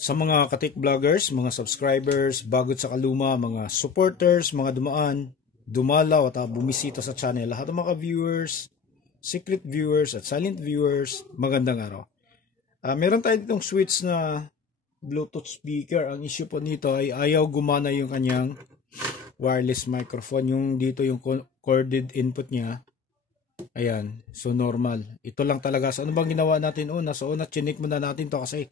Sa mga katik vloggers, mga subscribers, bago sa kaluma, mga supporters, mga dumaan, dumalaw at bumisita sa channel, lahat ng mga viewers, secret viewers at silent viewers, magandang araw. Meron tayo ditong switch na Bluetooth speaker. Ang issue po nito ay ayaw gumana yung kanyang wireless microphone. Yung dito yung corded input niya. Ayan, so normal. Ito lang talaga. So ano bang ginawa natin una? So una, chinik muna natin to kasi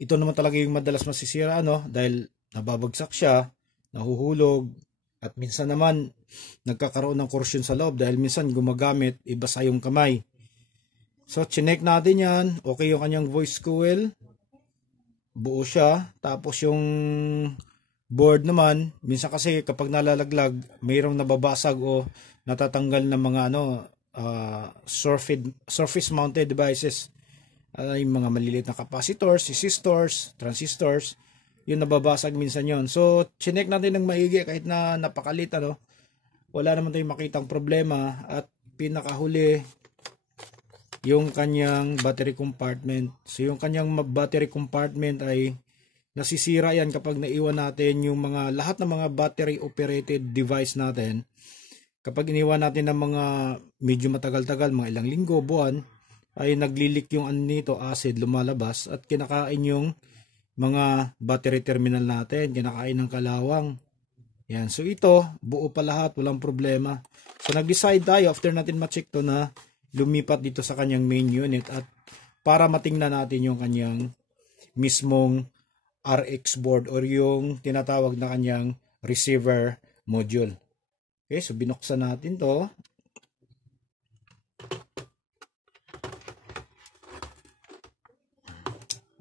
ito naman talaga yung madalas masisira, dahil nababagsak siya, nahuhulog, at minsan naman nagkakaroon ng korosyon sa loob dahil minsan gumagamit, ibasa yung kamay. So chinek natin yan, okay yung kanyang voice coil, buo siya, tapos yung board naman, minsan kasi kapag nalalaglag, mayroong nababasag o natatanggal ng mga surface mounted devices. Yung mga maliliit na capacitors, resistors, transistors, yung nababasag minsan yon. So, chinek natin ng maigi kahit na napakalit, wala naman tayong makitang problema. At pinakahuli, yung kanyang battery compartment. So, yung kanyang battery compartment ay nasisira yan kapag naiwan natin yung lahat ng mga battery operated device natin. Kapag iniwan natin ng mga medyo matagal-tagal, mga ilang linggo, buwan, ay naglilik yung nito, acid, lumalabas at kinakain yung mga battery terminal natin, kinakain ng kalawang. Yan. So ito, buo pa lahat, walang problema. So nag-decide tayo after natin ma-check to na lumipat dito sa kanyang main unit at para matingnan natin yung kanyang mismong RX board or yung tinatawag na kanyang receiver module. Okay, so binuksan natin to.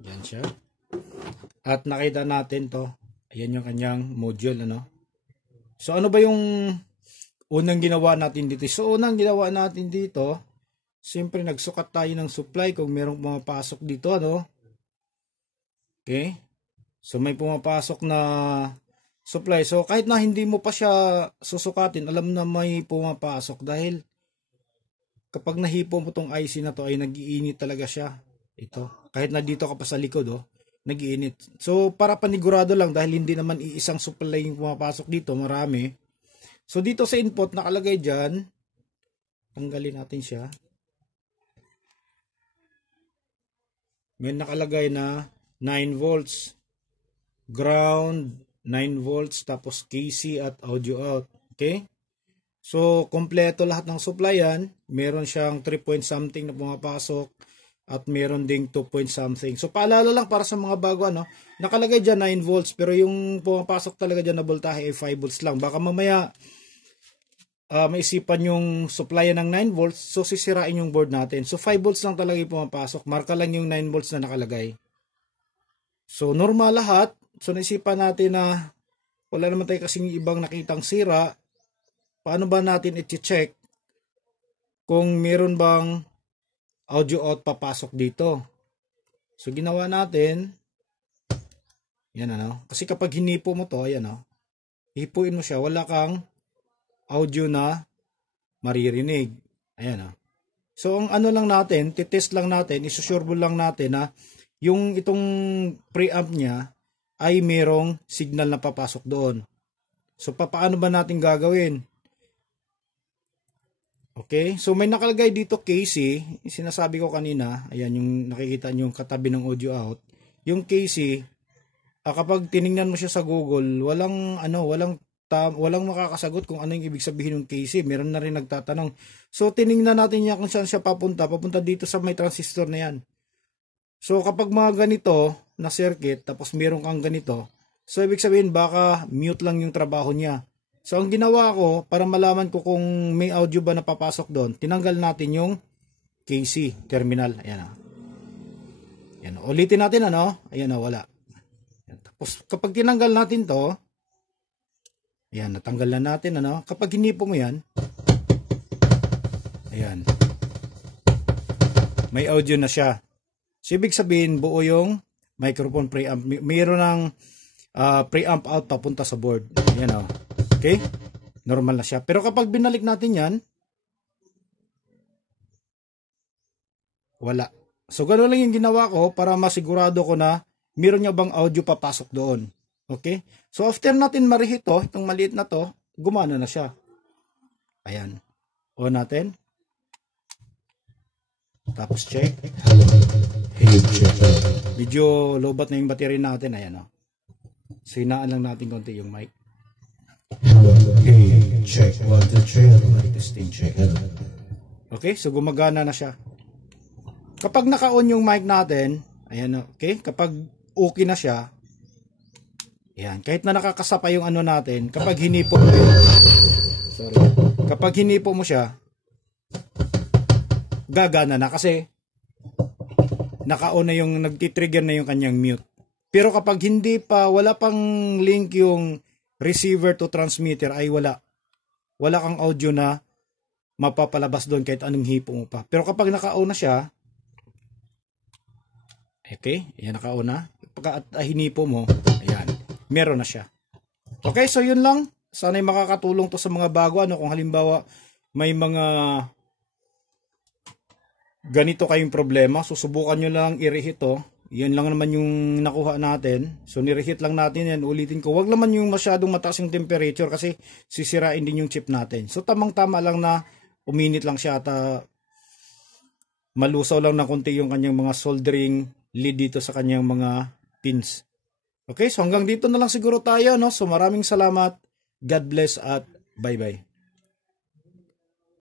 Yan siya. At nakita natin to. Ayan yung kanyang module, So ano ba yung unang ginawa natin dito? So unang ginawa natin dito, siyempre nagsukat tayo ng supply kung merong pumapasok dito, Okay? So may pumapasok na supply. So kahit na hindi mo pa siya susukatin, alam na may pumapasok dahil kapag nahipo mo tong IC na to ay nag-iinit talaga siya. Ito. Kahit na dito ka pa sa likod, nag-iinit. So para panigurado lang dahil hindi naman iisang supply yung pumapasok dito, marami. So dito sa input nakalagay diyan, tanggalin natin siya. May nakalagay na 9 volts, ground, 9 volts, tapos KC at audio out. Okay? So, kompleto lahat ng supply yan. Meron siyang 3 point something na pumapasok at meron ding 2 point something. So, paalala lang para sa mga bago, nakalagay dyan 9 volts pero yung pumapasok talaga dyan na voltahe ay 5 volts lang. Baka mamaya maisipan yung supply ng 9 volts, so sisirain yung board natin. So, 5 volts lang talaga yung pumapasok. Marka lang yung 9 volts na nakalagay. So, normal lahat. So, naisipan natin na wala naman tayo kasing ibang nakitang sira. Paano ba natin i-check kung meron bang audio out papasok dito? So, ginawa natin, yan kasi kapag hinipo mo to, ayan hipuin mo siya, wala kang audio na maririnig. Ayan So, ang lang natin, titest lang natin, isusureball lang natin na yung itong preamp niya ay merong signal na papasok doon. So, paano ba natin gagawin? Okay, so may nakalagay dito KC, sinasabi ko kanina, ayan yung nakikita nyo yung katabi ng audio out. Yung KC, kapag tiningnan mo siya sa Google, walang makakasagot kung ano yung ibig sabihin ng KC. Meron na rin nagtatanong. So tiningnan natin niya kung saan siya papunta dito sa may transistor na yan. So kapag mga ganito na circuit, tapos meron kang ganito, so ibig sabihin baka mute lang yung trabaho niya. So, ang ginawa ko, para malaman ko kung may audio ba na papasok doon, tinanggal natin yung KC terminal. Ayan Ayan ulitin natin, Ayan wala. Ayan. Tapos, kapag tinanggal natin to, ayan, natanggal na natin, Kapag hinipo mo yan, ayan, may audio na siya. So, ibig sabihin, buo yung microphone preamp. Mayroon ng preamp out papunta sa board. Ayan Okay? Normal na siya. Pero kapag binalik natin yan, wala. So, gano'n lang yung ginawa ko para masigurado ko na meron niya bang audio papasok doon. Okay? So after natin ma-reheat to, itong maliit na to, gumana na siya. Ayan. On natin. Tapos check. Hello. Hey, check. Medyo lobat na yung battery natin. Ayan o. So hinaan lang natin konti yung mic. Hello. Hey, check. 1, 2, 3. Testing. Check. Okay, so gumagana na siya. Kapag naka-on yung mic natin, ayan, okay, kapag okay na siya, ayan, kahit na nakakasapa yung ano natin, kapag hinipo mo kapag hinipo mo siya, gagana na kasi naka-on na yung, nagtitrigger na yung kanyang mute. Pero kapag hindi pa, wala pang link yung receiver to transmitter, ay wala kang audio na mapapalabas doon kahit anong hipo mo pa. Pero kapag naka-on na siya, okay, ayan, naka-on na. Pagka hinipo mo, ayan, meron na siya. Okay, so yun lang. Sana'y makakatulong to sa mga bago. Ano, kung halimbawa may mga ganito kayong problema, susubukan nyo lang i-reheat to. Yan lang naman yung nakuha natin. So ni-reheat lang natin yan. Ulitin ko, wag naman yung masyadong mataas yung temperature kasi sisirain din yung chip natin. So tamang-tama lang na uminit lang siya at malusaw lang ng konti yung kanyang mga soldering lead dito sa kanyang mga pins. Okay, so hanggang dito na lang siguro tayo, no? So maraming salamat. God bless at bye-bye.